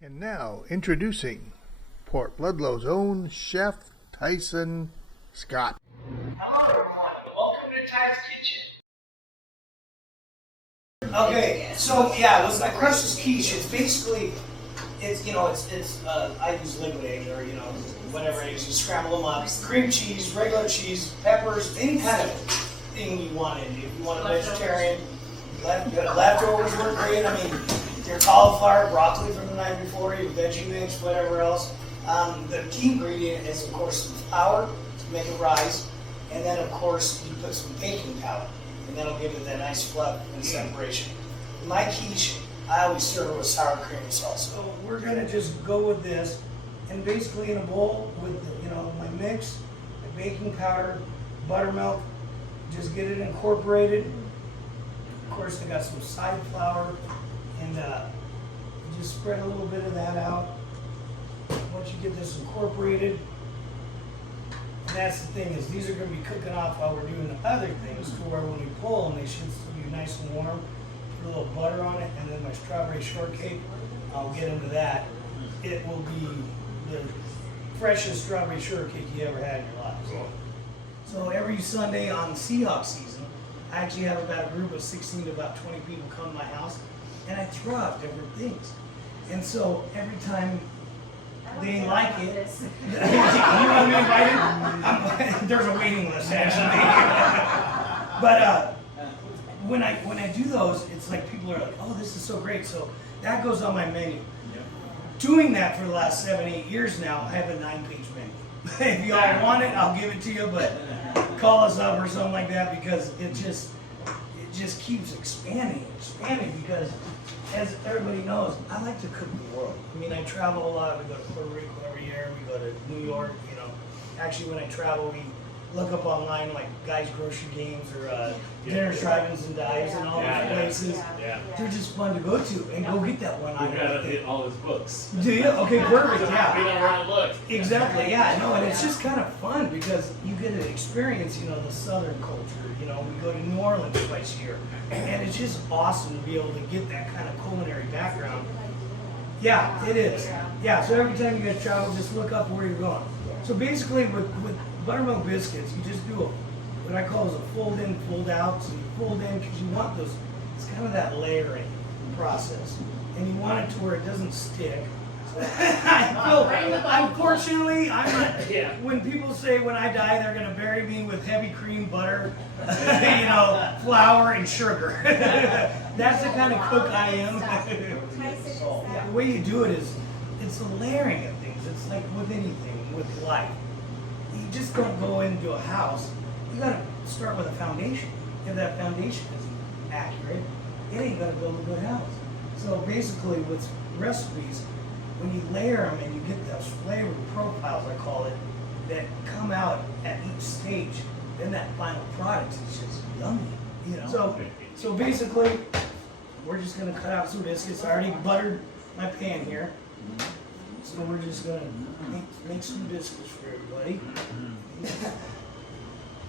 And now, introducing Port Ludlow's own chef, Thysen Scott. Hello everyone, and welcome to Ty's Kitchen. Okay, so yeah, with my crustless quiche, it's basically, I use liquid egg or whatever eggs, you scramble them up, cream cheese, regular cheese, peppers, any kind of thing you want in. If you want a vegetarian, leftovers work great. I mean, your cauliflower, broccoli from the night before, your veggie mix, whatever else. The key ingredient is, of course, some flour to make it rise. And then, of course, you put some baking powder. And that'll give it that nice fluff and separation. My quiche, I always serve it with sour cream and salsa. So we're going to just go with this. And basically in a bowl with, my mix, my baking powder, buttermilk, just get it incorporated. Of course, I got some side flour. And just spread a little bit of that out. Once you get this incorporated, and that's the thing, is these are going to be cooking off while we're doing the other things, to where when we pull them, they should still be nice and warm. Put a little butter on it, and then my strawberry shortcake, I'll get into that. It will be the freshest strawberry shortcake you ever had in your life. So every Sunday on Seahawks season, I actually have about a group of 16 to about 20 people come to my house, and I throw out different things. And so every time they like it, you want to be invited? There's a waiting list, actually. But when I do those, it's like people are like, oh, this is so great. So that goes on my menu. Doing that for the last 7-8 years now, I have a 9-page menu. If y'all want it, I'll give it to you, but call us up or something like that, because it just keeps expanding because, as everybody knows, I like to cook the world. I mean, I travel a lot. We go to Puerto Rico every year. We go to New York. Actually, when I travel, we look up online like Guys Grocery Games or Dinners, Drive-ins, and Dives, and all those places. Yeah. They're just fun to go to and go get that one. We've got to hit all his books. Do you? Okay, perfect. Yeah. We know where to look. Exactly. Yeah. No, and it's just kind of fun because you get to experience, the Southern culture. We go to New Orleans twice a year, and it's just awesome to be able to get that kind of culinary background. Yeah, it is. Yeah. So every time you guys travel, just look up where you're going. So basically, with buttermilk biscuits, you just do what I call is a fold in, fold out. So you fold in because you want those. It's kind of that layering process, and you want it to where it doesn't stick. Unfortunately, when people say when I die they're going to bury me with heavy cream, butter, flour, and sugar. That's the kind of cook I am. The way you do it is, it's the layering of things. It's like with anything, with life. You just don't go into a house. You got to start with a foundation. If that foundation isn't accurate, it ain't going to build a good house. So basically, with recipes, when you layer them and you get those flavor profiles, I call it, that come out at each stage, then that final product is just yummy. So basically, we're just gonna cut out some biscuits. I already buttered my pan here, so we're just gonna make some biscuits for everybody.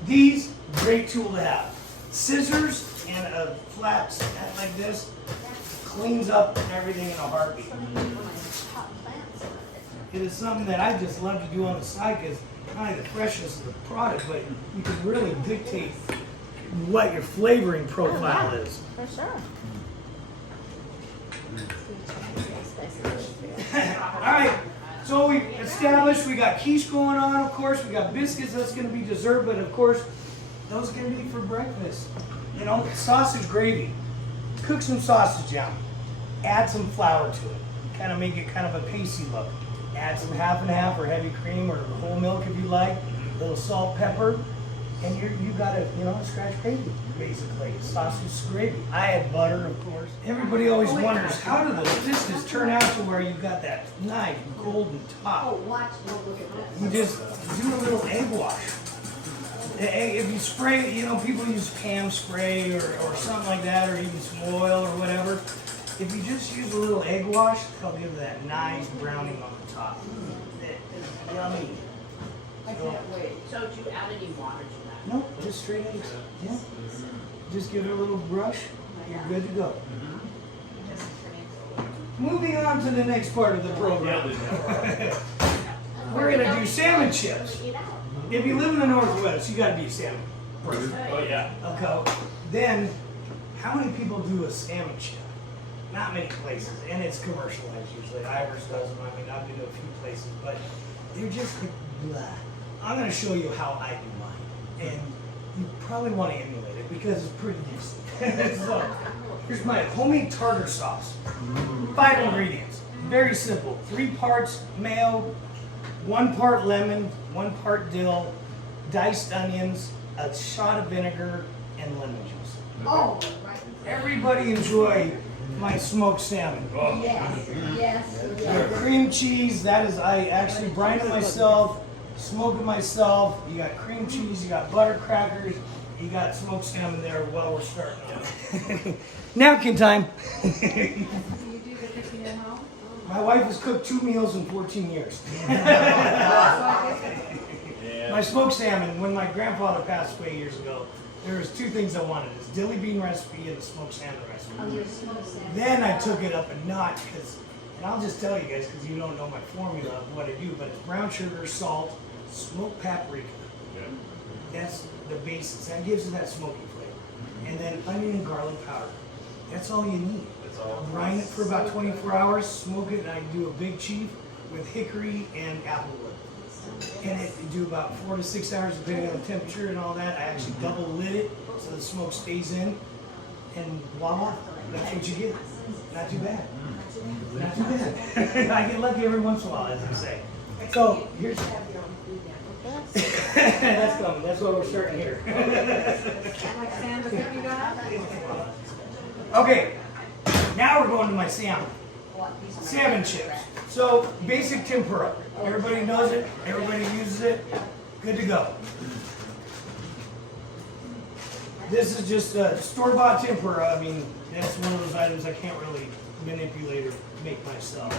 These, great tool to have. Scissors and a flat hat like this cleans up everything in a heartbeat. It is something that I just love to do on the side because not only the freshness of the product, but you can really dictate what your flavoring profile is. For sure. All right, so we established we got quiche going on, of course. We got biscuits, that's going to be dessert, but of course, those are going to be for breakfast. Sausage gravy. Cook some sausage down. Add some flour to it. Kind of make it kind of a pasty look. Add some half and half or heavy cream or whole milk if you like. A little salt, pepper, and you got a scratch gravy basically. Sausage gravy. I add butter, of course. Everybody always wonders how do those biscuits turn out to where you've got that nice golden top. You just do a little egg wash. If you spray, people use Pam spray or something like that, or even some oil or whatever. If you just use a little egg wash, it'll give that nice browning on the top. It's yummy. I can't wait. So do you add any water to that? No, just straight eggs. Yeah. Just give it a little brush. You're good to go. moving on to the next part of the program. We're gonna do salmon chips. If you live in the Northwest, you gotta be a salmon person. Oh yeah. Okay. Then, how many people do a salmon chip? Not many places, and it's commercialized usually. Ivers does them. I mean, I've been to a few places, but they're just like blah. I'm gonna show you how I do mine, and you probably want to emulate it because it's pretty decent. So, here's my homemade tartar sauce. 5 ingredients. Very simple. 3 parts mayo, 1 part lemon, 1 part dill, diced onions, a shot of vinegar, and lemon juice. Oh, Everybody enjoy my smoked salmon. yes, yes, Your yes. cream cheese, that is, I actually brine it myself, smoke it myself. You got cream cheese, you got butter crackers, you got smoked salmon there while we're starting out. Napkin time. Do you do the cooking at home? My wife has cooked 2 meals in 14 years. My smoked salmon, when my grandfather passed away years ago, there was 2 things I wanted. This dilly bean recipe and a smoked salmon recipe. Oh, your smoked salmon. Then I took it up a notch because, and I'll just tell you guys because you don't know my formula of what I do, but it's brown sugar, salt, smoked paprika. That's the basis. That gives it that smoky flavor. And then onion and garlic powder. That's all you need. That's all. Brine it for about 24 hours, smoke it, and I do a big chief with hickory and applewood. And it do about 4 to 6 hours depending on the temperature and all that. I actually double lid it so the smoke stays in, and voila, that's what you get. Not too bad. Not too bad. I get lucky every once in a while, as they say. So here's that's coming. That's what we're starting here. Like salmon that you got? Okay, now we're going to my salmon. Salmon chips. So, basic tempura. Everybody knows it, everybody uses it, good to go. This is just store-bought tempura. I mean, that's one of those items I can't really manipulate or make myself.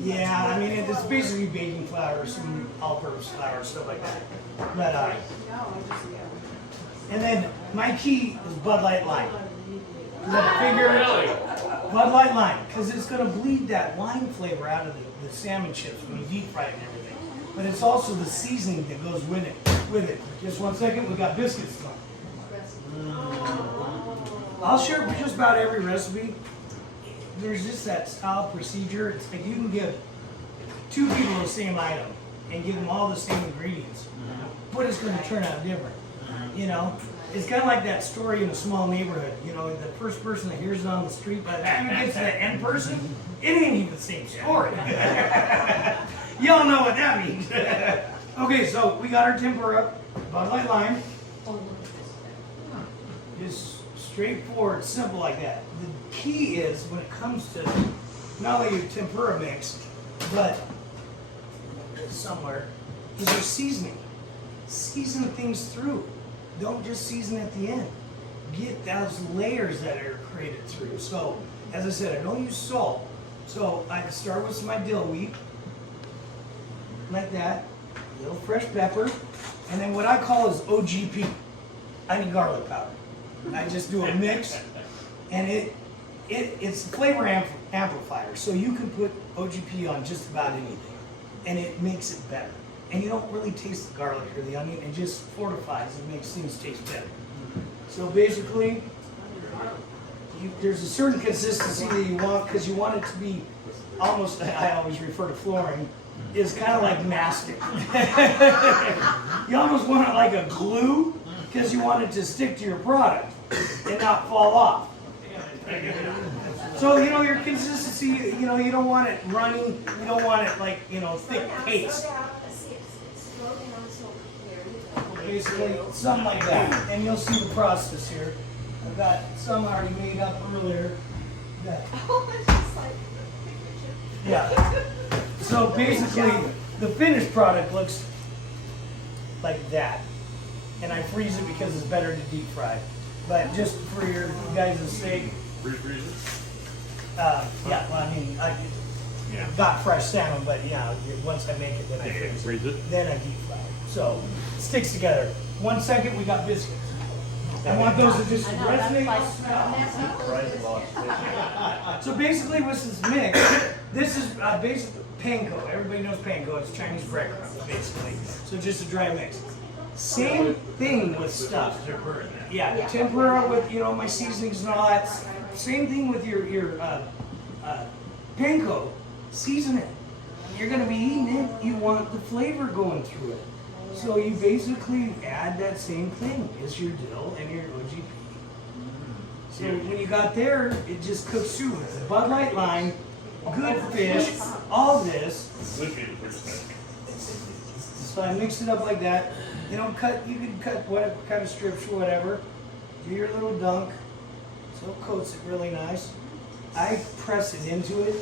Yeah, I mean, it's basically baking flour, some all-purpose flour, stuff like that. But, and then my key is Bud Light Lime. I figure Bud Light Lime, because it's going to bleed that lime flavor out of the salmon chips when you deep fry it and everything. But it's also the seasoning that goes with it. Just 1 second, we got biscuits. I'll share just about every recipe. There's just that style procedure. It's like you can give 2 people the same item and give them all the same ingredients, but it's going to turn out different. You know, it's kind of like that story in a small neighborhood. You know, the first person that hears it on the street, by the time it gets to the end person, it ain't even the same story. Y'all know what that means. Okay, so we got our tempura, Bud Light Lime. Just straightforward, simple like that. The key is when it comes to not only your tempura mix, but somewhere, is your seasoning. Season things through. Don't just season at the end. Get those layers that are created through. So, as I said, I don't use salt. So I start with my dill wheat, like that, a little fresh pepper, and then what I call is OGP, onion garlic powder. I just do a mix, and it's a flavor amplifier. So you can put OGP on just about anything, and it makes it better. And you don't really taste the garlic or the onion, it just fortifies and makes things taste better. So basically, there's a certain consistency that you want, because you want it to be almost, I always refer to flooring, is kind of like mastic. You almost want it like a glue, because you want it to stick to your product and not fall off. So, you know, your consistency, you know, you don't want it runny, you don't want it like, you know, thick paste. Basically, something like that. And you'll see the process here. I've got some already made up earlier. That. Yeah. So basically, the finished product looks like that. And I freeze it because it's better to deep fry. But just for your guys' sake. Freeze it? Yeah, well, I mean, I got fresh salmon, but yeah, once I make it, then I freeze it. Then I deep fry it. So it sticks together. 1 second, we got biscuits. I want those to just resonate with smell. So basically, with this mix, this is basically panko. Everybody knows panko. It's Chinese breadcrumbs, basically. So just a dry mix. Same thing with stuff. Yeah, tempura with my seasonings and all that. Same thing with your panko. Season it. You're gonna be eating it. You want the flavor going through it. So you basically add that same thing as your dill and your OGP. So when you got there, it just cooks through with the Bud Light lime, good fish, all this. So I mix it up like that. You can cut whatever kind of strips or whatever. Do your little dunk. So it coats it really nice. I press it into it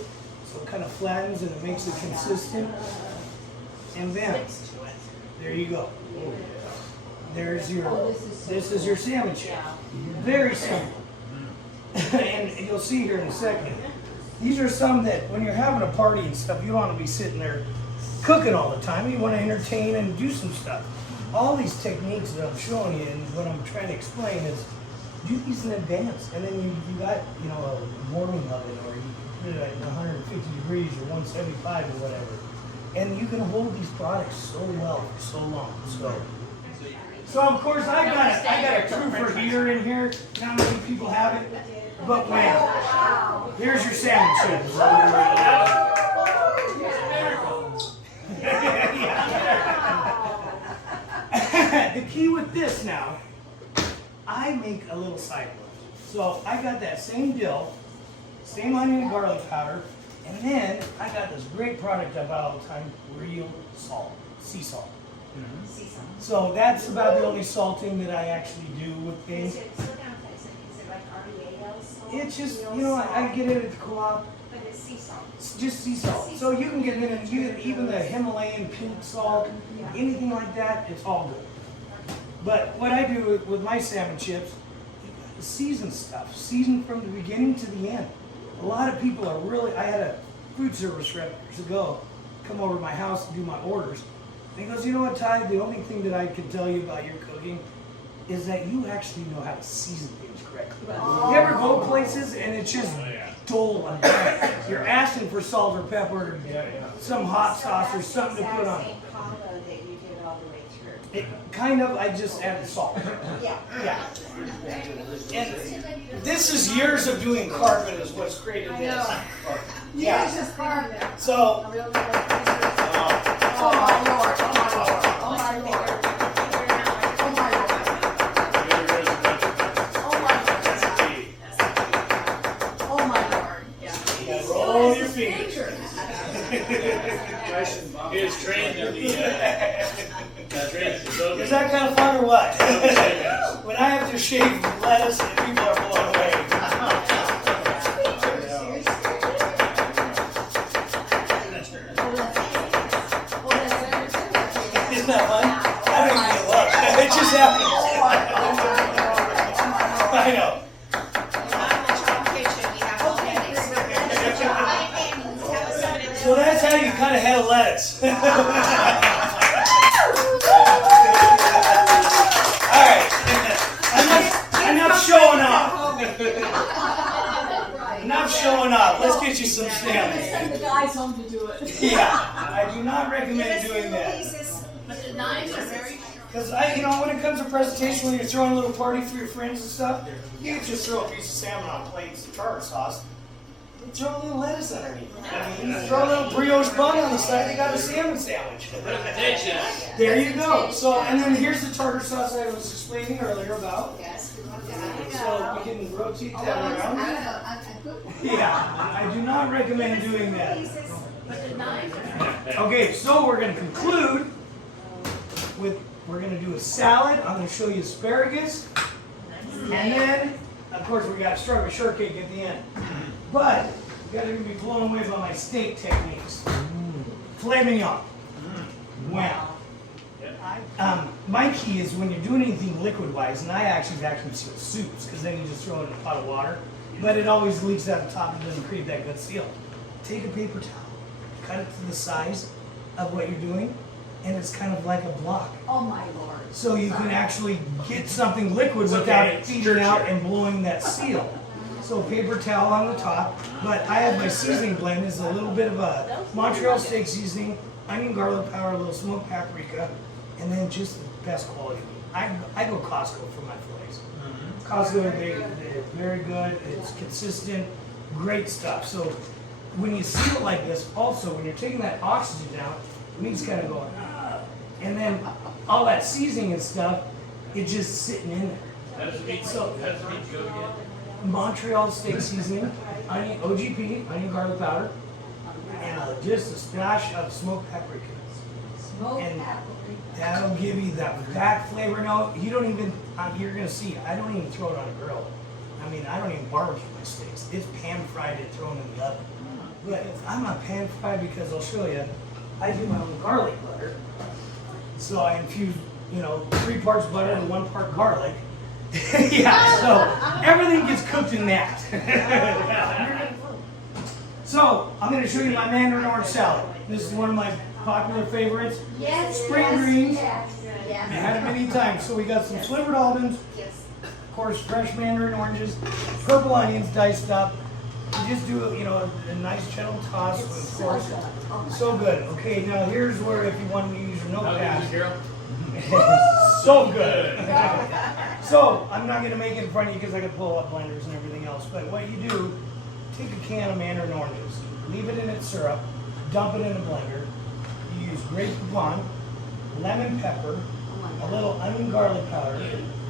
so it kind of flattens and it makes it consistent. And bam. There you go. There's this is your salmon chip. Very simple. And you'll see here in a second. These are some that when you're having a party and stuff, you don't want to be sitting there cooking all the time. You want to entertain and do some stuff. All these techniques that I'm showing you and what I'm trying to explain is do these in advance. And then you got, a warming oven or you put it at 150 degrees or 175 or whatever. And you can hold these products so well for so long. So of course I got a trooper heater in here. Not many people have it, but wow! Here's your salmon chips. The key with this now, I make a little side load. So I got that same dill, same onion and garlic powder. And then I got this great product I buy all the time, real salt, sea salt. So that's about the only salting that I actually do with things. Is it like REAL salt? It's just, I get it at the co-op. But it's sea salt. It's just sea salt. So you can get it in, even the Himalayan pink salt, anything like that, it's all good. But what I do with my salmon chips, season stuff. Season from the beginning to the end. A lot of people are I had a food service rep years ago come over to my house to do my orders. And he goes, you know what, Ty, the only thing that I can tell you about your cooking is that you actually know how to season things correctly. You ever go places and it's just dull and bland? You're asking for salt or pepper, some hot sauce or something to put on it. I just added salt. Yeah. And this is years of doing carpet is what's created this. Yeah. So. Oh my Lord, oh my Lord, oh my Lord. Oh my Lord. Yeah. Roll your fingers. He was trained in the Is that kind of fun or what? When I have to shave lettuce and people are blown away. Isn't that fun? I don't even get love. It just happens. I know. So that's how you kind of handle lettuce. Alright. Enough showing off. Enough showing off. Let's get you some salmon. Send the guys home to do it. Yeah. I do not recommend doing that. But the knives are very Because when it comes to presentation, when you're throwing a little party for your friends and stuff, you can just throw a piece of salmon on plates and tartar sauce. And throw a little lettuce underneath. Throw a little brioche bun on the side. They got a salmon sandwich. There you go. So, and then here's the tartar sauce I was explaining earlier about. So we can rotate that around. Yeah, I do not recommend doing that. Okay, so we're going to conclude with, we're going to do a salad. I'm going to show you asparagus. And then, of course, we got strawberry shortcake at the end. But, you gotta be blown away by my steak techniques. Filet mignon. Wow. My key is when you're doing anything liquid-wise, and I actually seal soups, because then you just throw it in a pot of water, but it always leaks out the top and doesn't create that good seal. Take a paper towel, cut it to the size of what you're doing, and it's kind of like a block. Oh my lord. So you can actually get something liquid without it feeding out and blowing that seal. So paper towel on the top, but I have my seasoning blend. Is a little bit of a Montreal steak seasoning, onion, garlic powder, a little smoked paprika, and then just the best quality meat. I go Costco for my fillets. Costco, they're very good. It's consistent, great stuff. So when you seal it like this, also when you're taking that oxygen out, the meat's kind of going, and then all that seasoning and stuff, it's just sitting in there. How does the meat go again? Montreal steak seasoning, onion, OGP, onion garlic powder, and just a splash of smoked paprika. Smoked And paprika. that'll give you that flavor note. You don't even, you're gonna see, I don't even throw it on a grill. I mean, I don't even barbecue my steaks. It's pan fried and thrown in the oven. But I'm not pan fried because I'll show you, I do my own garlic butter. So I infuse, 3 parts butter and 1 part garlic. Yeah, so everything gets cooked in that. So I'm going to show you my mandarin orange salad. This is one of my popular favorites. Yes. Spring greens. Yes. I Yes. had it many times. So we got some slivered almonds, Yes. of course, fresh mandarin oranges, purple onions diced up. You just do a nice gentle toss, of course. So good. Okay, now here's where if you want to use your How good is notepad. Carol? So good. So I'm not gonna make it in front of you because I can pull up blenders and everything else. But what you do, take a can of mandarin oranges, leave it in its syrup, dump it in a blender. You use grape poupon, lemon pepper, a little onion garlic powder,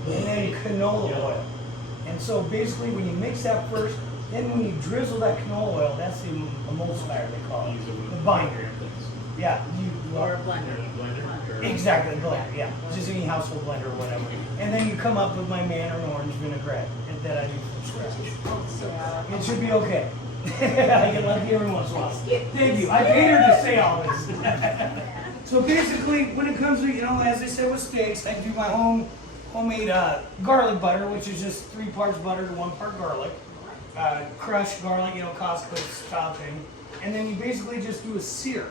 and then canola oil. And so basically, when you mix that first, then when you drizzle that canola oil, that's the emulsifier they call it, the binder. Yeah, Or a blender. exactly, blender, yeah. Just any household blender or whatever. And then you come up with my mandarin orange vinaigrette that I do from scratch. It should be okay. I get lucky every once in a while. Thank you. I paid her to say all this. So basically, when it comes to, as I said with steaks, I do my homemade garlic butter, which is just 3 parts butter to 1 part garlic. Crushed garlic, Costco style thing. And then you basically just do a sear.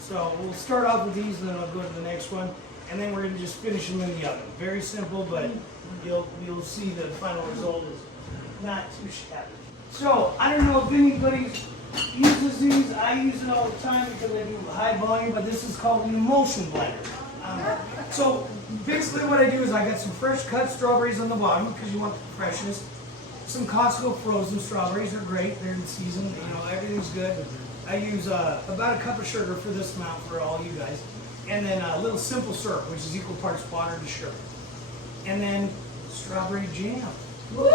So we'll start off with these, and then I'll go to the next one, and then we're gonna just finish them in the oven. Very simple, but you'll see the final result is not too shabby. So I don't know if anybody uses these. I use it all the time because I do high volume, but this is called an emulsion blender. So basically what I do is I got some fresh cut strawberries on the bottom because you want the freshness. Some Costco frozen strawberries are great. They're in season. Everything's good. I use about a cup of sugar for this amount for all you guys. And then a little simple syrup, which is equal parts water to sugar. And then strawberry jam. Woo!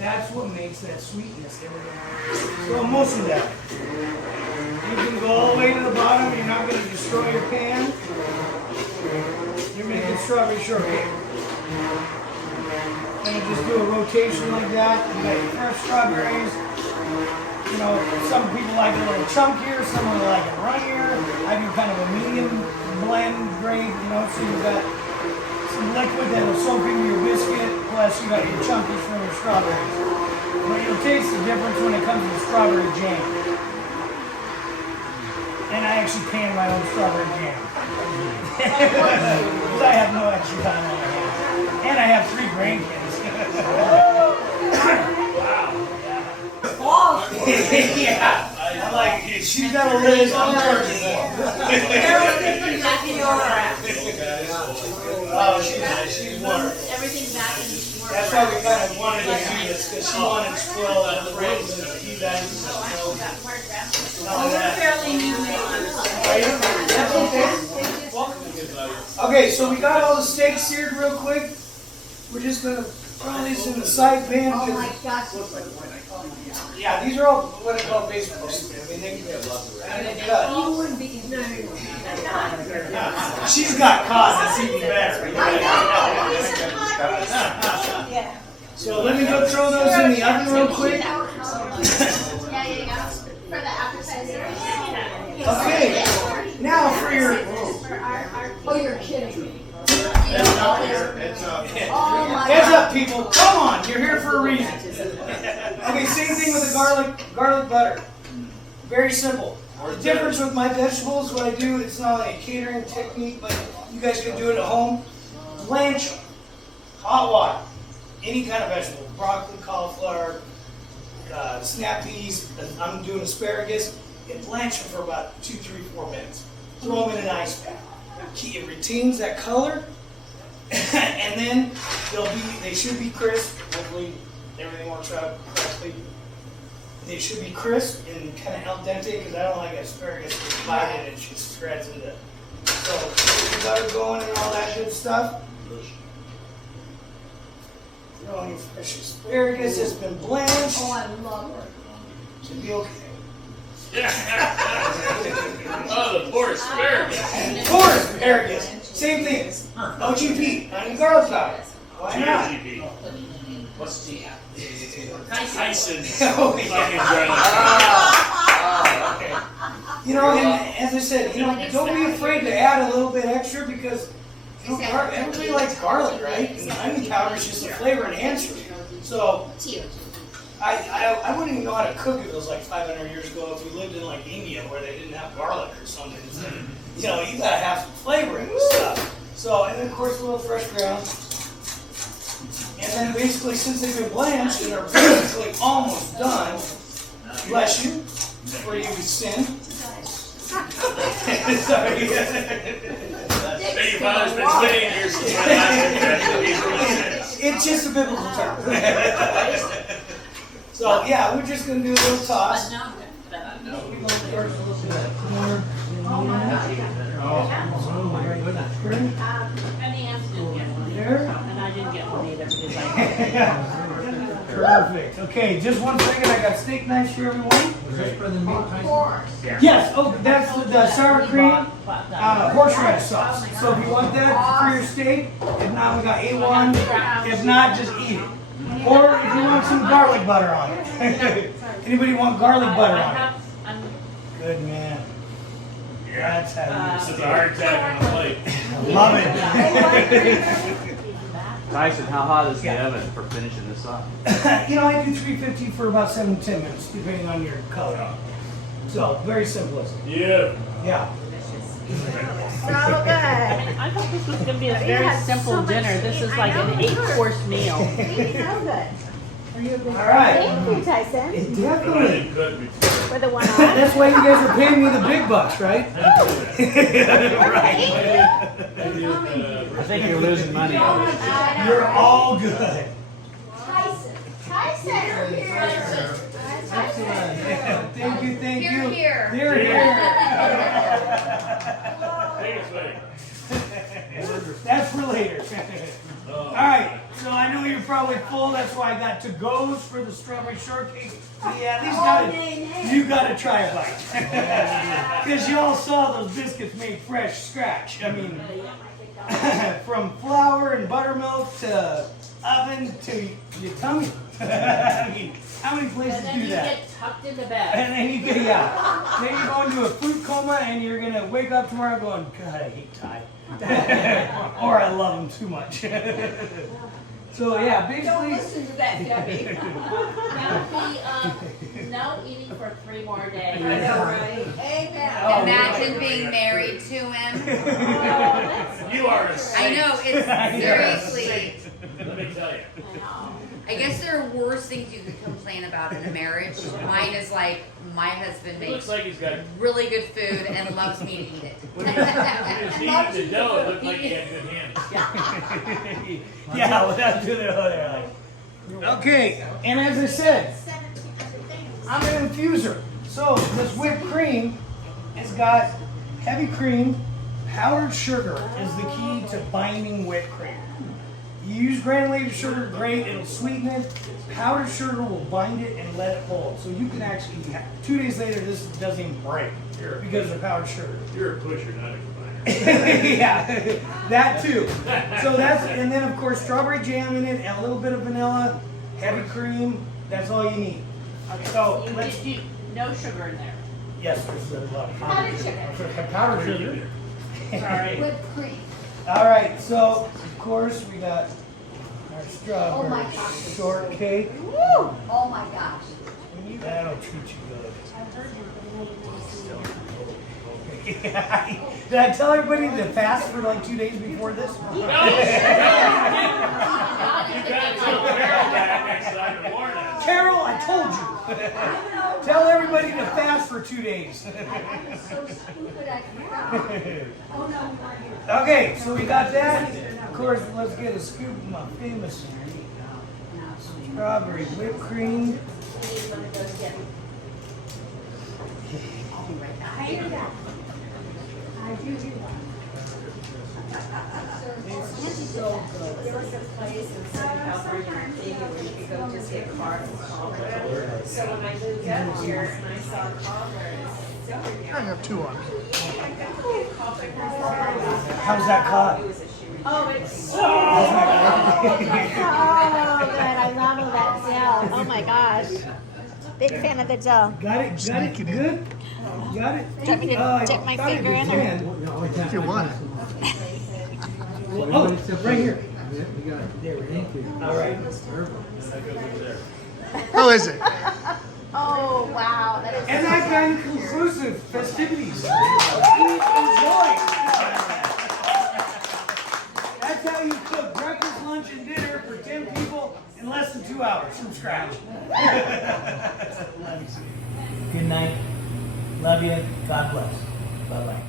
That's what makes that sweetness. So emulsion that. You can go all the way to the bottom. You're not going to destroy your pan. You're making strawberry shortcake. And you just do a rotation like that. You got your fresh strawberries. Some people like it a little chunkier, some will like it runnier. I do kind of a medium blend grade, so you've got some liquid that will soak into your biscuit, plus you got your chunkies from your strawberries. But you'll taste the difference when it comes to the strawberry jam. And I actually pan my own strawberry jam. Because I have no extra time on my hands. And I have 3 grandkids. Yeah, I'm like, she's got a list I'm charging for. Oh, she's wonderful. Everything back in the work. That's why we kind of wanted to do this, because she wanted to spoil the friends and you guys. Fairly new. That's okay. Welcome. Okay, so we got all the steaks seared real quick. We're just going to throw these in the side pan. Oh my gosh. Yeah, these are all what I call baseball. I mean, they cut. You wouldn't be. No. She's got cause, that's even better. Yeah. So let me go throw those in the oven real quick. For the appetizer. Okay, now for your. Oh, you're kidding me. Oh my Heads up, people. Come on, you're here for a reason. Okay, same thing with the garlic butter. Very simple. The difference with my vegetables, what I do, it's not like a catering technique, but you guys can do it at home. Blanch them. Hot water. Any kind of vegetable. Broccoli, cauliflower, snap peas. I'm doing asparagus. And blanch them for about 2, 3, 4 minutes. Throw them in an ice pack. It retains that color. And then they should be crisp. Hopefully everything works out correctly. They should be crisp and kind of al dente because I don't like asparagus divided and it just spreads into. So get your butter going and all that good stuff. Throw in your fresh asparagus that's been blanched. Oh, I love it. Should be okay. Oh, the poor asparagus. Poor asparagus. Same thing. OGP, onion garlic powder. Why not? GBF. What's the Thysen. Thysen Oh, fucking yeah. garlic. You know, and as I said, don't be afraid to add a little bit extra because everybody likes garlic, right? And onion powder is just a flavor enhancer. So I wouldn't even know how to cook if it was like 500 years ago if we lived in like India where they didn't have garlic or something. You gotta have some flavor in this stuff. So, and then of course a little fresh grounds. And then basically since they've been blanched and are basically almost done, bless you, before you sin. Sorry. Hey, your father's been sitting here since my last It's just a biblical term. So yeah, we're just gonna do a little toss. And the ants didn't get one. There. And I didn't get one either because Perfect. Okay, just one second. I got steak knives here, everyone. Of course. Yes. Oh, that's the sour cream, horseradish sauce. So if you want that for your steak, if not, we got A1. If not, just eat it. Or if you want some garlic butter on it. Anybody want garlic butter on it? Good man. That's how It's a heart attack on the plate. you love it. Tyson, how hot is the oven for finishing this up? I do 350 for about 7 to 10 minutes, depending on your color. So, very simplistic. Yeah. Yeah. So good. I thought this was going to be a very had simple so much dinner. This meat. is I like know, an you 8-course meal. So good. All right. Thank you, Tyson. I Definitely. didn't cook before. For the one on. That's why you guys are paying me the big bucks, right? Right. I think you're losing money on this. You're all good. Tyson. Tyson. Thank you, thank you. Here. Here, here. Take it, sweetie. That's for later. All right, so I know you're probably full. That's why I got to-goes for the strawberry shortcake. Yeah, at least you gotta try a bite. Because you all saw those biscuits made fresh scratch. I mean, from flour and buttermilk to oven to your tummy. I mean, how many places And then do you that? get tucked into bed. And then you get, then you go into a food coma and you're gonna wake up tomorrow going, God, I hate Ty. Or I love him too much. So yeah, Don't basically, listen to that, Debbie. No eating for 3 more days. I know, right? Amen. Oh, Imagine being married to him. You are a I saint. know, it's seriously. Let me tell you. I guess there are worse things you could complain about in a marriage. Mine is like, my husband It looks makes like he's got. really good food and loves me to eat it. When he was eating the dough, it looked like he had good hands. yeah, without doing it, they're like, okay. And as I said, I'm an infuser. So this whipped cream has got heavy cream. Powdered sugar is the key to binding whipped cream. You use granulated sugar, great, it'll sweeten it. Powdered sugar will bind it and let it hold. So you can actually, 2 days later, this doesn't even break because of powdered sugar. You're a pusher, not a combiner. Yeah, that too. So that's, and then of course strawberry jam in it and a little bit of vanilla, heavy cream. That's all you need. So let's, No sugar in there. yes, there's a lot of Powdered sugar. powdered sugar. Sorry. Whipped cream. All right, so of course we got our Oh strawberry my gosh. shortcake. Woo! Oh my gosh. That'll treat you good. Did I tell everybody to fast for like 2 days before this? No! You gotta tell Carol that next time to warn us. Carol, I told you. Tell everybody to fast for 2 days. Okay, so we got that. Of course, let's get a scoop of my famous strawberry whipped cream. There was a place in Southern California where you could go just get carved cobbler. So when I moved up here and I saw cobbler, I have two on. How's that caught? oh, it's so good. I love all that gel. Oh my gosh. Big fan of the gel. Got it? Got it? Good? Got it? Do you want me to dip my finger in or? If you want it. Oh, right here. All right. How is it? Oh wow, that is. And that kind of conclusive festivities. Enjoy. That's how you cook breakfast, lunch, and dinner for 10 people in less than 2 hours from scratch. Good night. Love you. God bless. Bye-bye.